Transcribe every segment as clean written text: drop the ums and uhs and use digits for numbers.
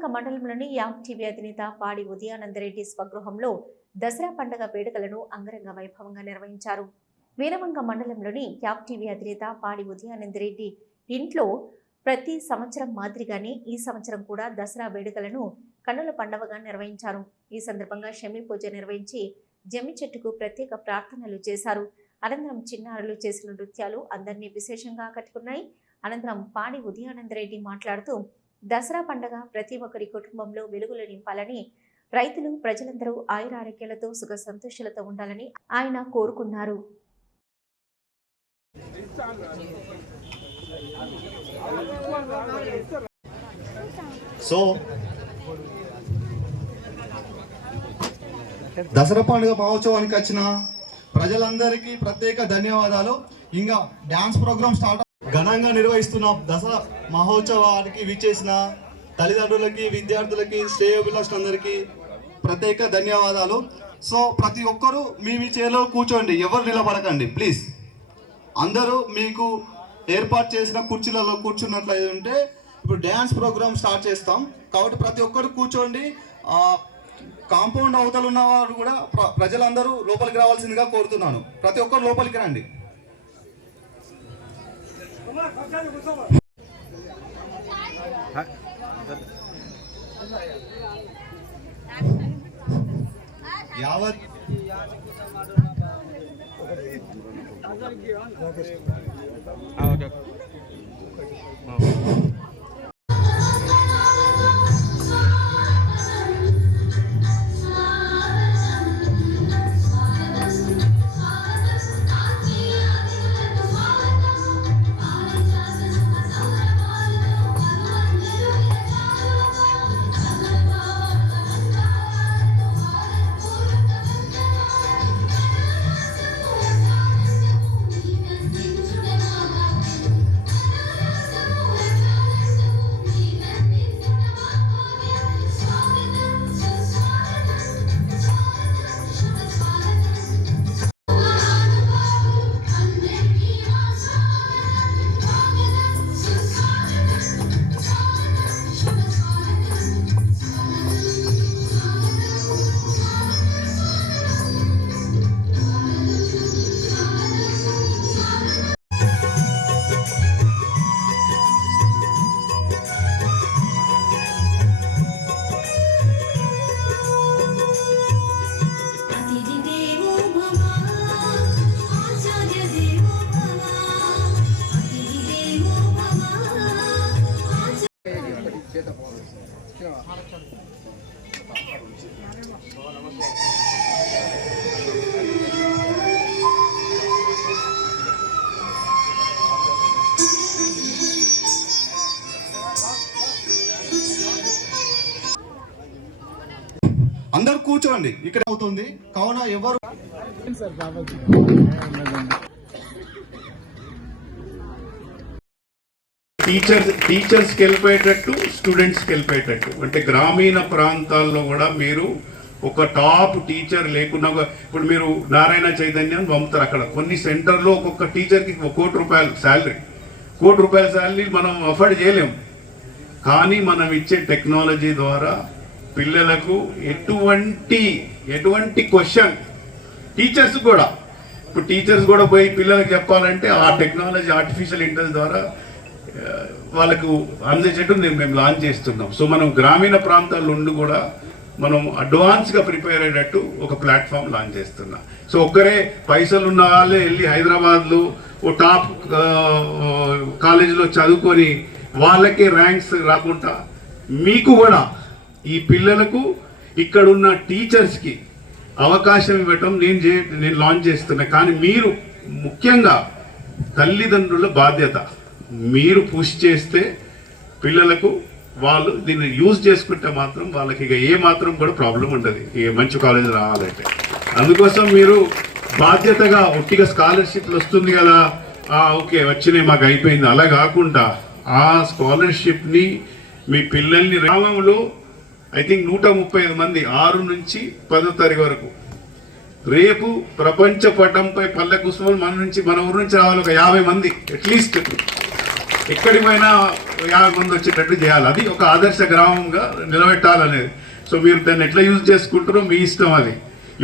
వీరవంక మండలంలోని yam TV అధినేత పాడి ఉదయానందరెడ్డి స్వగృహంలో దసరా పండుగ వేడుకలను అంగరంగ వైభవంగా నిర్వహించారు. వీరవంక మండలంలోని యామ్ టీవీ అధినేత పాడి ఉదయానందరెడ్డి ఇంట్లో ప్రతి సంవత్సరం మాదిరిగానే ఈ సంవత్సరం కూడా దసరా వేడుకలను కన్నుల పండుగగా నిర్వహించారు. ఈ సందర్భంగా షమి పూజ నిర్వహించి జమ్మి చెట్టుకు ప్రత్యేక ప్రార్థనలు చేశారు. అనంతరం చిన్నారులు చేసిన నృత్యాలు అందరినీ విశేషంగా ఆకట్టుకున్నాయి. అనంతరం పాడి ఉదయానందరెడ్డి మాట్లాడుతూ దసరా పండుగ ప్రతి ఒక్కరి కుటుంబంలో వెలుగులు నింపాలని, రైతులు ప్రజలందరూ ఆయురారోగ్యాలతో సుఖ సంతోషాలతో ఉండాలని ఆయన కోరుకున్నారు. దసరా పండుగ మహోత్సవానికి వచ్చిన ప్రజలందరికీ ప్రత్యేక ధన్యవాదాలు. ఇంకా డాన్స్ ప్రోగ్రామ్ స్టార్ట్ ఘనంగా నిర్వహిస్తున్న దసరా మహోత్సవానికి విచ్చేసిన తల్లిదండ్రులకి, విద్యార్థులకి, శ్రేయోభిలాషులందరికీ ప్రత్యేక ధన్యవాదాలు. సో ప్రతి ఒక్కరూ మీ చైర్లో కూర్చోండి, ఎవరు నిలబడకండి ప్లీజ్. అందరూ మీకు ఏర్పాటు చేసిన కుర్చీలలో కూర్చున్నట్లయితే ఉంటే ఇప్పుడు డ్యాన్స్ ప్రోగ్రామ్ స్టార్ట్ చేస్తాం కాబట్టి ప్రతి ఒక్కరు కూర్చోండి. కాంపౌండ్ అవతలు ఉన్నవారు కూడా ప్రజలందరూ లోపలికి రావాల్సిందిగా కోరుతున్నాను. ప్రతి ఒక్కరు లోపలికి రండి. యావత్ అందరు కూర్చోండి, ఇక్కడ అవుతుంది కావున ఎవరు టీచర్స్కి వెళ్ళిపోయేటట్టు, స్టూడెంట్స్కి వెళ్ళిపోయేటట్టు. అంటే గ్రామీణ ప్రాంతాల్లో కూడా మీరు ఒక టాప్ టీచర్ లేకున్నా, ఇప్పుడు మీరు నారాయణ చైతన్యం పంపుతారు, అక్కడ కొన్ని సెంటర్లో ఒక్కొక్క టీచర్కి ₹1,00,00,000 శాలరీ మనం అఫోర్డ్ చేయలేము. కానీ మనం ఇచ్చే టెక్నాలజీ ద్వారా పిల్లలకు ఎటువంటి క్వశ్చన్ టీచర్స్ కూడా పోయి పిల్లలకు చెప్పాలంటే ఆ టెక్నాలజీ ఆర్టిఫిషియల్ ఇంటెలిజెన్స్ ద్వారా వాళ్ళకు అందేటట్టు మేము లాంచ్ చేస్తున్నాం. సో మనం గ్రామీణ ప్రాంతాల్లో ఉండి కూడా మనం అడ్వాన్స్గా ప్రిపేర్ అయ్యేటట్టు ఒక ప్లాట్ఫామ్ లాంచ్ చేస్తున్నాం. సో ఒక్కరే పైసలు ఉన్న వాళ్ళే వెళ్ళి హైదరాబాద్లో ఓ టాప్ కాలేజీలో చదువుకొని వాళ్ళకే ర్యాంక్స్ రాకుండా మీకు కూడా ఈ పిల్లలకు ఇక్కడున్న టీచర్స్కి అవకాశం ఇవ్వటం నేను లాంచ్ చేస్తున్నా. కానీ మీరు ముఖ్యంగా తల్లిదండ్రుల బాధ్యత, మీరు పుష్ చేస్తే పిల్లలకు వాళ్ళు దీన్ని యూజ్ చేసుకుంటే మాత్రం వాళ్ళకి ఇక ఏ మాత్రం కూడా ప్రాబ్లం ఉండదు ఇక మంచి కాలేజ్ రావాలంటే. అందుకోసం మీరు బాధ్యతగా ఒట్టిగా స్కాలర్షిప్లు వస్తుంది కదా, ఓకే వచ్చినాయి మాకు అయిపోయింది, అలా కాకుండా ఆ స్కాలర్షిప్ని మీ పిల్లల్ని గ్రామంలో ఐ థింక్ 135 మంది 6 నుంచి 10వ తరగతి వరకు రేపు ప్రపంచ పటంపై పల్లె కుసుమలు మన ఊరు నుంచి రావాలి ఒక 50 మంది అట్లీస్ట్. ఎక్కడికి పోయినా 50 మంది వచ్చేటట్టు చేయాలి. అది ఒక ఆదర్శ గ్రామంగా నిలబెట్టాలనేది. సో మీరు దాన్ని ఎట్లా యూజ్ చేసుకుంటారో మీ ఇష్టం. అది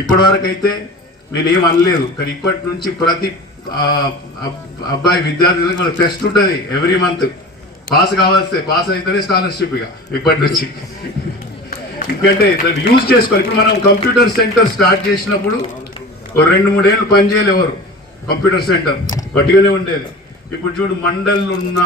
ఇప్పటివరకు అయితే నేను ఏం అనలేదు, కానీ ఇప్పటి నుంచి ప్రతి అబ్బాయి విద్యార్థులకు టెస్ట్ ఉంటుంది ఎవ్రీ మంత్. పాస్ కావాల్సి పాస్ అయితేనే స్కాలర్షిప్ ఇక ఇప్పటి నుంచి. ఎందుకంటే దాన్ని యూజ్ చేసుకోవాలి. ఇప్పుడు మనం కంప్యూటర్ సెంటర్ స్టార్ట్ చేసినప్పుడు 2-3 ఏళ్ళు పనిచేయలేదు ఎవరు. కంప్యూటర్ సెంటర్ పట్టుగానే ఉండేది. ఇప్పుడు చూడు, మండల్లో ఉన్న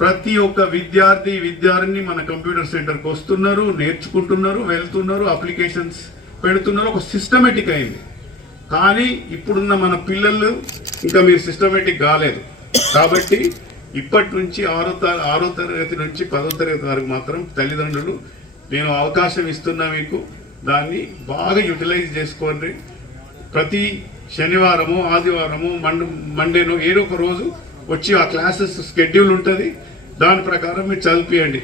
ప్రతి ఒక్క విద్యార్థిని మన కంప్యూటర్ సెంటర్కి వస్తున్నారు, నేర్చుకుంటున్నారు, వెళ్తున్నారు, అప్లికేషన్స్ పెడుతున్నారు. ఒక సిస్టమేటిక్ అయింది. కానీ ఇప్పుడున్న మన పిల్లలు ఇంకా మీరు సిస్టమేటిక్ కాలేదు. కాబట్టి ఇప్పటి నుంచి 6వ తరగతి నుంచి 10వ తరగతి వరకు మాత్రం తల్లిదండ్రులు నేను అవకాశం ఇస్తున్నా మీకు, దాన్ని బాగా యూటిలైజ్ చేసుకోండి. ప్రతి శనివారము, ఆదివారము, మండేనో ఏదో ఒక రోజు వచ్చి ఆ క్లాసెస్ షెడ్యూల్ ఉంటుంది, దాని ప్రకారం మీరు చదివియండి.